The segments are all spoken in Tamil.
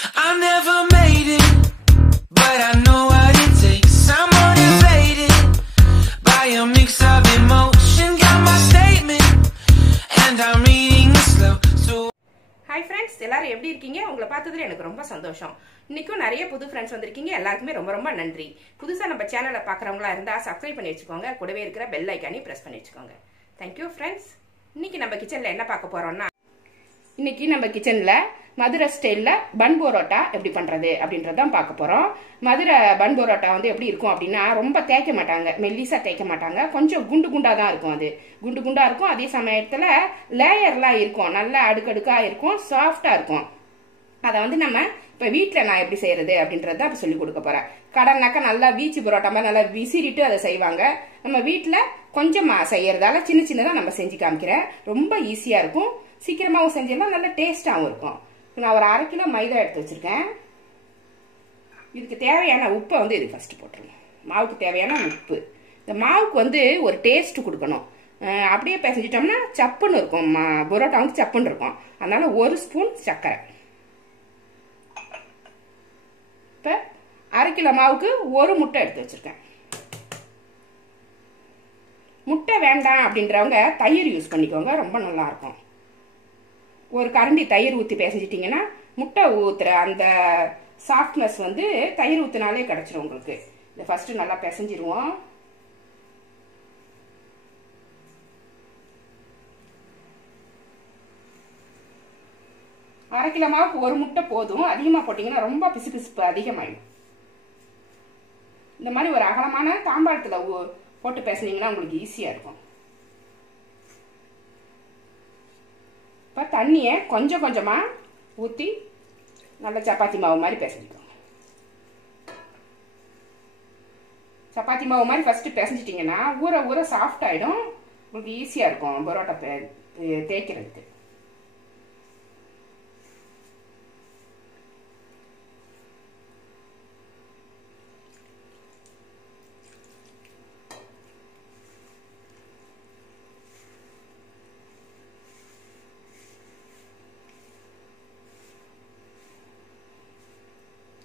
I never made it, but I know what it takes. I'm motivated by a mix of emotion. Got my statement, and I'm reading it slow. So Hi friends, எல்லாரும் எப்படி இருக்கீங்க? உங்களை பார்த்ததுல எனக்கு ரொம்ப சந்தோஷம். இன்னைக்கும் நிறைய புது ஃப்ரெண்ட்ஸ் வந்திருக்கீங்க. எல்லாருக்குமே ரொம்ப ரொம்ப நன்றி. புதுசா நம்ம சேனலை பார்க்குறவங்களா இருந்தா சப்ஸ்கிரைப் பண்ணி வச்சுக்கோங்க. கூடவே இருக்கிற பெல் ஐகானை பிரஸ் பண்ணி வச்சுக்கோங்க. Thank you friends. இன்னைக்கு நம்ம கிச்சன்ல என்ன பார்க்க போறோம்னா, இன்னைக்கு நம்ம கிச்சன்ல மதுரை ஸ்டைல்ல பன் பரோட்டா எப்படி பண்றது அப்படின்றதான் பார்க்க போறோம். மதுரை பன் பரோட்டா வந்து எப்படி இருக்கும் அப்படின்னா, ரொம்ப தேய்க்க மாட்டாங்க, மெல்லிசா தேய்க்க மாட்டாங்க, கொஞ்சம் குண்டு குண்டா தான் இருக்கும். அது குண்டு குண்டா இருக்கும். அதே சமயத்துல லேயர்லாம் இருக்கும், நல்லா அடுக்கடுக்கா இருக்கும், சாஃப்டா இருக்கும். அதை வந்து நம்ம இப்ப வீட்டுல நான் எப்படி செய்யறது அப்படின்றத அப்ப சொல்லி கொடுக்க போறேன். கடன்னாக்கா நல்லா வீச்சு பரோட்டா மாதிரி நல்லா விசிறிட்டு அதை செய்வாங்க. நம்ம வீட்டுல கொஞ்சமா செய்யறதால சின்ன சின்னதா நம்ம செஞ்சு காமிக்கிறேன். ரொம்ப ஈஸியா இருக்கும், சீக்கிரமாவும் செஞ்சோம்னா நல்ல டேஸ்டாவும் இருக்கும். நான் ஒரு 1/2 கிலோ மைதா எடுத்து வச்சிருக்கேன். இதுக்கு தேவையான உப்பை வந்து இது ஃபர்ஸ்ட் போட்டுருங்க. மாவுக்கு தேவையான உப்பு. இந்த மாவுக்கு வந்து ஒரு டேஸ்ட் கொடுக்கணும். அப்படியே பிசைஞ்சிட்டோம்னா சப்புன்னு இருக்கும், பரோட்டா வந்து சப்புன்னு இருக்கும். அதனால 1 ஸ்பூன் சர்க்கரை. இப்போ 1/2 கிலோ மாவுக்கு 1 முட்டை எடுத்து வச்சிருக்கேன். முட்டை வேண்டாம் அப்படின்றவங்க தயிர் யூஸ் பண்ணிக்கோங்க, ரொம்ப நல்லா இருக்கும். ஒரு கரண்டி தயிர் ஊற்றி பிசைஞ்சிட்டிங்கன்னா முட்டை ஊற்றுற அந்த சாஃப்ட்னஸ் வந்து தயிர் ஊற்றினாலே கிடச்சிரும் உங்களுக்கு. இதை ஃபர்ஸ்ட் நல்லா பிசைஞ்சிருவோம். அரை கிலோ மாவுக்கு 1 முட்டை போதும். அதிகமாக போட்டிங்கன்னா ரொம்ப பிசு பிசுப்பு அதிகமாயிடும். இந்த மாதிரி ஒரு அகலமான தாம்பாளத்தில் போட்டு பிசைஞ்சிங்கன்னா உங்களுக்கு ஈஸியாக இருக்கும். இப்போ தண்ணியை கொஞ்சம் கொஞ்சமாக ஊற்றி நல்லா சப்பாத்தி மாவு மாதிரி பிசைஞ்சிக்கோங்க. சப்பாத்தி மாவு மாதிரி ஃபர்ஸ்ட் பிசைஞ்சிட்டிங்கன்னா ஊற ஊற சாஃப்ட் ஆகிடும், உங்களுக்கு ஈஸியாக இருக்கும் பரோட்டா தேய்க்கிறதுக்கு.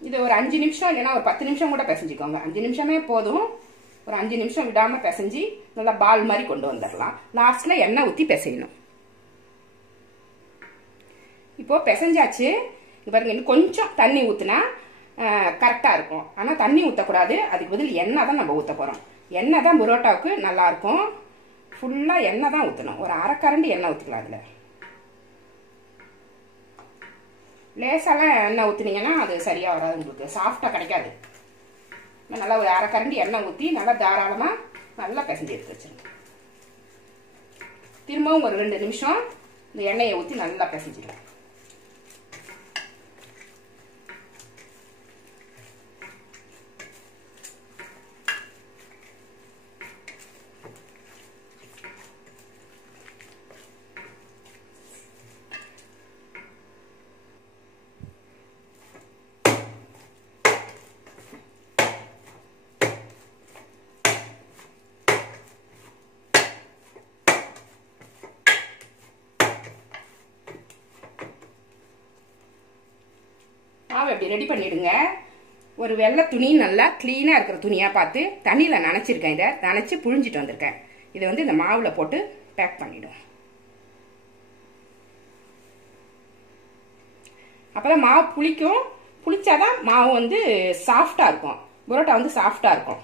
இது ஒரு 5 நிமிஷம் இல்லைன்னா ஒரு 10 நிமிஷம் கூட பிசைஞ்சிக்கோங்க. 5 நிமிஷமே போதும். ஒரு 5 நிமிஷம் விடாம பிசைஞ்சு நல்லா பால் மாதிரி கொண்டு வந்துடலாம். லாஸ்ட்ல எண்ணெய் ஊற்றி பிசையணும். இப்போ பிசைஞ்சாச்சு. பாருங்க, இன்னும் கொஞ்சம் தண்ணி ஊற்றினா கரெக்டாக இருக்கும். ஆனால் தண்ணி ஊற்றக்கூடாது, அதுக்கு பதில் எண்ணெய் தான் நம்ம ஊற்ற போகிறோம். எண்ணெய் தான் பரோட்டாவுக்கு நல்லா இருக்கும். ஃபுல்லாக எண்ணெய் தான் ஊற்றணும். ஒரு 1/2 கரண்டி எண்ணெய் ஊற்றிக்கலாம். அதில் லேசாலாம் எண்ணெய் ஊற்றினீங்கன்னா அது சரியாக வராது, உங்களுக்கு சாஃப்டாக கிடைக்காது. நல்லா ஒரு 1/2 கரண்டி எண்ணெய் ஊற்றி நல்லா தாராளமாக நல்லா பிசைஞ்சு எடுத்து வச்சிருங்க. திரும்பவும் ஒரு 2 நிமிஷம் இந்த எண்ணெயை ஊற்றி நல்லா பிசைஞ்சிடும். மாவு எப்படி ரெடி பண்ணிடுங்க. ஒரு வெள்ளை துணி, நல்லா கிளீனா இருக்கிற துணியா பார்த்து தண்ணியில நனைச்சிருக்கேன். இதை நனைச்சு புழிஞ்சிட்டு வந்திருக்கேன். இதை வந்து இந்த மாவுல போட்டு பேக் பண்ணிடும். அப்பதான் மாவு புளிக்கும். புளிச்சாதான் மாவு வந்து சாஃப்டா இருக்கும், பரோட்டா வந்து சாஃப்டா இருக்கும்.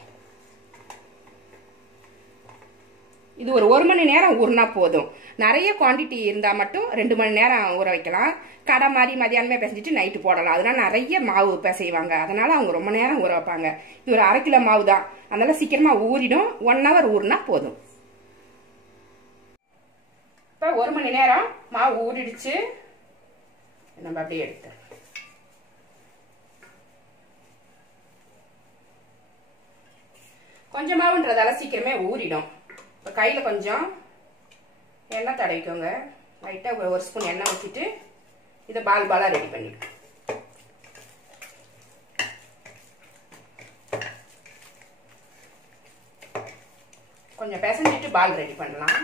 இது ஒரு 1 மணி நேரம் ஊறினா போதும். நிறைய குவான்டிட்டி இருந்தா மட்டும் 2 மணி நேரம் ஊற வைக்கலாம். கடை மாதிரி மதியானமே பிசைஞ்சிட்டு நைட்டு போடலாம். அதனால நிறைய மாவு பிசைவாங்க, அதனால அவங்க ரொம்ப நேரம் ஊற வைப்பாங்க. இது ஒரு 1/2 கிலோ மாவு தான், அதனால சீக்கிரமா ஊறிடும். 1 ஹவர் ஊறினா போதும். இப்ப 1 மணி நேரம் மாவு ஊறிடுச்சு. நம்ம அப்படியே எடுத்து கொஞ்சம் மாவுன்றதால சீக்கிரமே ஊறிடும். இப்போ கையில் கொஞ்சம் எண்ணெய் தடவிக்கோங்க. லைட்டாக 1 ஸ்பூன் எண்ணெய் ஊற்றிட்டு இதை பால் பாலாக ரெடி பண்ணிடும். கொஞ்சம் பிசைஞ்சிட்டு பால் ரெடி பண்ணலாம்.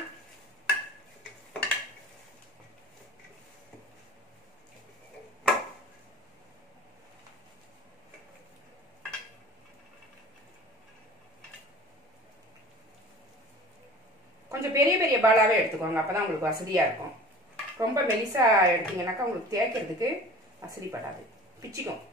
பாலாவே எடுத்துக்கோங்க. அப்பதான் உங்களுக்கு வசதியா இருக்கும். ரொம்ப மெலிசா எடுத்தீங்கன்னாக்கா உங்களுக்கு தேய்க்கிறதுக்கு வசதிப்படாது, பிச்சிக்கும்.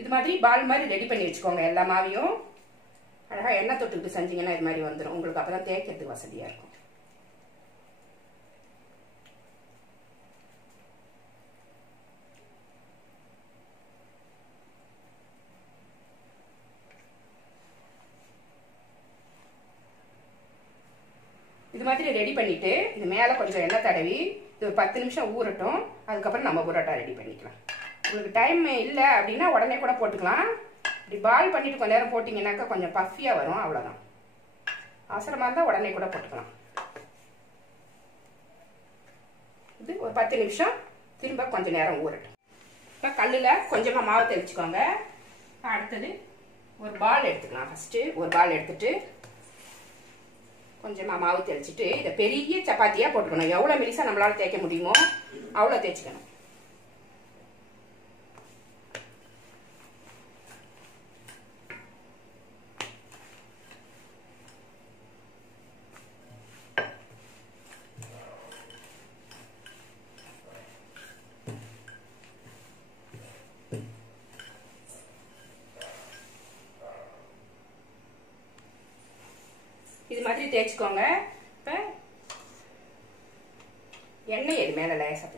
இது மாதிரி பால் மாதிரி ரெடி பண்ணி வச்சுக்கோங்க. எல்லா மாவையும் அழகா எண்ணெய் தொட்டுக்கிட்டு செஞ்சீங்கன்னா இது மாதிரி வந்துடும் உங்களுக்கு. அப்பதான் தேய்க்கிறதுக்கு வசதியா இருக்கும். இது மாதிரி ரெடி பண்ணிட்டு இது மேல கொஞ்சம் எண்ணெய் தடவி இது ஒரு 10 நிமிஷம் ஊறட்டும். அதுக்கப்புறம் நம்ம புரோட்டா ரெடி பண்ணிக்கலாம். உங்களுக்கு டைம் இல்லை அப்படின்னா உடனே கூட போட்டுக்கலாம். இப்படி பால் பண்ணிட்டு கொஞ்ச நேரம் போட்டிங்கன்னாக்கா கொஞ்சம் பஃபியா வரும், அவ்வளோதான். அவசரமா இருந்தால் உடனே கூட போட்டுக்கலாம். இது ஒரு 10 நிமிஷம் திரும்ப கொஞ்ச நேரம் ஊறட்டும். இப்போ கல்லில் கொஞ்சமாக மாவு தெளிச்சுக்கோங்க. அடுத்தது ஒரு பால் எடுத்துக்கலாம். ஃபஸ்ட்டு ஒரு பால் எடுத்துட்டு கொஞ்சமாக மாவு தெளிச்சுட்டு இதை பெரிய சப்பாத்தியாக போட்டுக்கணும். எவ்வளோ மெலிசா நம்மளால தேய்க்க முடியுமோ அவ்வளோ தேய்ச்சிக்கணும். இது மாதிரி தேய்ச்சிக்கோங்க. இப்போ எண்ணெய் இது மேலே லேசாக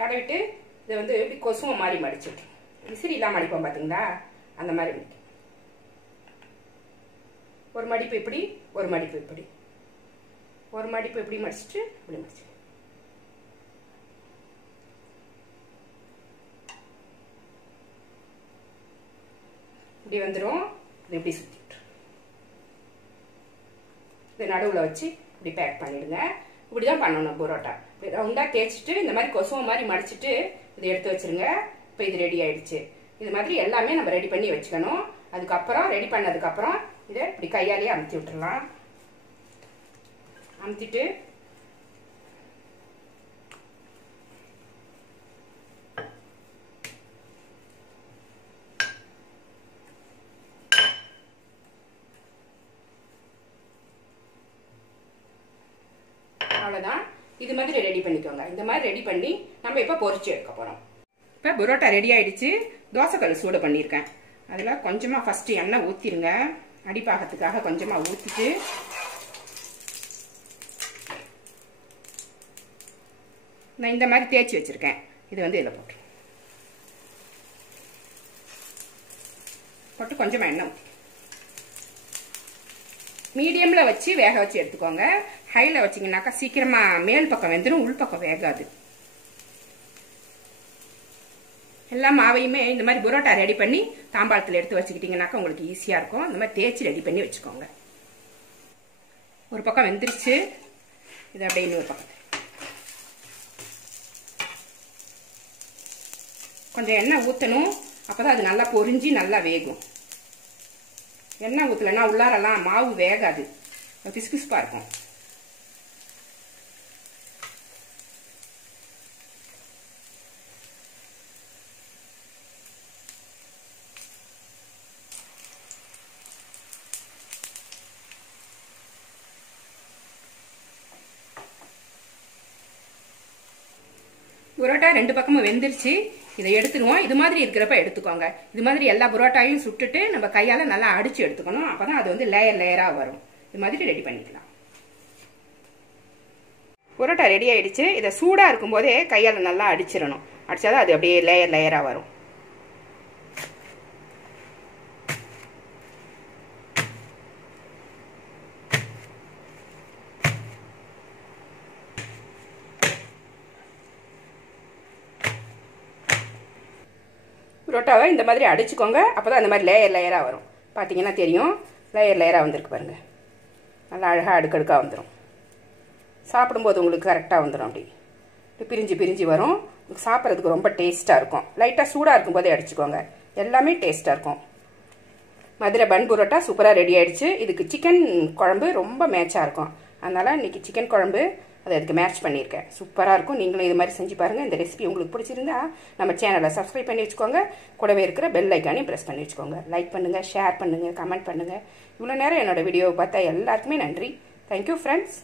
தடவிட்டு இதை வந்து எப்படி கொசுவை மாதிரி மடிச்சுட்டு விசிறி இல்லாமல் மடிப்போம் பார்த்தீங்களா, அந்த மாதிரி மடிக்கும். ஒரு மடிப்பு இப்படி, ஒரு மடிப்பு இப்படி, ஒரு மடிப்பு இப்படி மடிச்சுட்டு இப்படி மடிச்சு இப்படி வந்துடும். இது இப்படி சுற்றிட்டு இது நடுவில் வச்சு இப்படி பேக் பண்ணிடுங்க. இப்படி தான் பண்ணணும் புரோட்டா. ரவுண்டாக தேய்ச்சிட்டு இந்த மாதிரி கொசுவை மாதிரி மடிச்சுட்டு இதை எடுத்து வச்சுருங்க. இப்போ இது ரெடி ஆயிடுச்சு. இது மாதிரி எல்லாமே நம்ம ரெடி பண்ணி வச்சுக்கணும். அதுக்கப்புறம் ரெடி பண்ணதுக்கப்புறம் இதை இப்படி கையாலேயே அமுத்தி விட்டுடலாம். அமுத்திட்டு அவ்வளோதான். இது மாதிரி ரெடி பண்ணிக்கோங்க. இந்த மாதிரி ரெடி பண்ணி நம்ம இப்போ பொரிச்சு எடுக்க போகிறோம். இப்போ புரோட்டா ரெடி ஆயிடுச்சு. தோசைக்கல் சூடு பண்ணியிருக்கேன். அதில் கொஞ்சமாக ஃபஸ்ட்டு எண்ணெய் ஊற்றிடுங்க. அடிப்பாகத்துக்காக கொஞ்சமாக ஊற்றிட்டு நான் இந்த மாதிரி தேய்ச்சி வச்சுருக்கேன். இது வந்து இதில் போட்டு கொஞ்சமாக எண்ணெய் ஊற்றி மீடியமில் வச்சு வேக வச்சு எடுத்துக்கோங்க. ஹையில் வச்சிங்கனாக்கா சீக்கிரமாக மேல் பக்கம் வெந்துடும், உள் பக்கம் வேகாது. எல்லா மாவையுமே இந்த மாதிரி புரோட்டா ரெடி பண்ணி தாம்பாளத்தில் எடுத்து வச்சுக்கிட்டிங்கனாக்கா உங்களுக்கு ஈஸியாக இருக்கும். இந்த மாதிரி தேய்ச்சி ரெடி பண்ணி வச்சுக்கோங்க. ஒரு பக்கம் வெந்துருச்சு. இது அப்படியே இன்னொரு பக்கம் கொஞ்சம் எண்ணெய் ஊற்றணும். அப்போ தான் அது நல்லா பொரிஞ்சு நல்லா வேகும். எண்ணெய் ஊற்றலைன்னா உள்ளாரெல்லாம் மாவு வேகாது, பிசுபிசுப்பாக இருக்கும். புரோட்டா ரெண்டு பக்கமும் வெந்துருச்சு. இதை எடுத்துருவோம். இது மாதிரி இருக்கிறப்ப எடுத்துக்கோங்க. இது மாதிரி எல்லா புரோட்டாவையும் சுட்டுட்டு நம்ம கையால நல்லா அடிச்சு எடுத்துக்கணும். அப்பதான் அது வந்து லேயர் லேயரா வரும். இது மாதிரி ரெடி பண்ணிக்கலாம். புரோட்டா ரெடி ஆயிடுச்சு. இதை சூடா இருக்கும் போதே கையால நல்லா அடிச்சிடணும். அடிச்சாதான் அது அப்படியே லேயர் லேயரா வரும். புரோட்டாவை இந்த மாதிரி அடிச்சுக்கோங்க. அப்போ தான் அந்த மாதிரி லேயராக வரும். பார்த்தீங்கன்னா தெரியும், லேயராக வந்திருக்கு பாருங்கள். நல்லா அழகாக அடுக்கடுக்காக வந்துடும். சாப்பிடும்போது உங்களுக்கு கரெக்டாக வந்துடும். அப்படி பிரிஞ்சு வரும். உங்களுக்கு சாப்பிட்றதுக்கு ரொம்ப டேஸ்ட்டாக இருக்கும். லைட்டாக சூடாக இருக்கும்போதே அடிச்சுக்கோங்க. எல்லாமே டேஸ்ட்டாக இருக்கும். மதுரை பன் புரோட்டா சூப்பராக ரெடி ஆகிடுச்சு. இதுக்கு சிக்கன் குழம்பு ரொம்ப மேட்சாக இருக்கும். அதனால் இன்றைக்கி சிக்கன் குழம்பு அதை அதுக்கு மேட்ச் பண்ணியிருக்கேன். சூப்பராக இருக்கும். நீங்களும் இது மாதிரி செஞ்சு பாருங்கள். இந்த ரெசிபி உங்களுக்கு பிடிச்சிருந்தா நம்ம சேனலை சப்ஸ்கிரைப் பண்ணி வச்சுக்கோங்க. கூடவே இருக்கிற பெல் ஐக்கானையும் ப்ரெஸ் பண்ணி வச்சுக்கோங்க. லைக் பண்ணுங்கள், ஷேர் பண்ணுங்கள், கமெண்ட் பண்ணுங்கள். இவ்வளோ நேரம் என்னோடய வீடியோவை பார்த்தா எல்லாருக்குமே நன்றி. Thank you friends.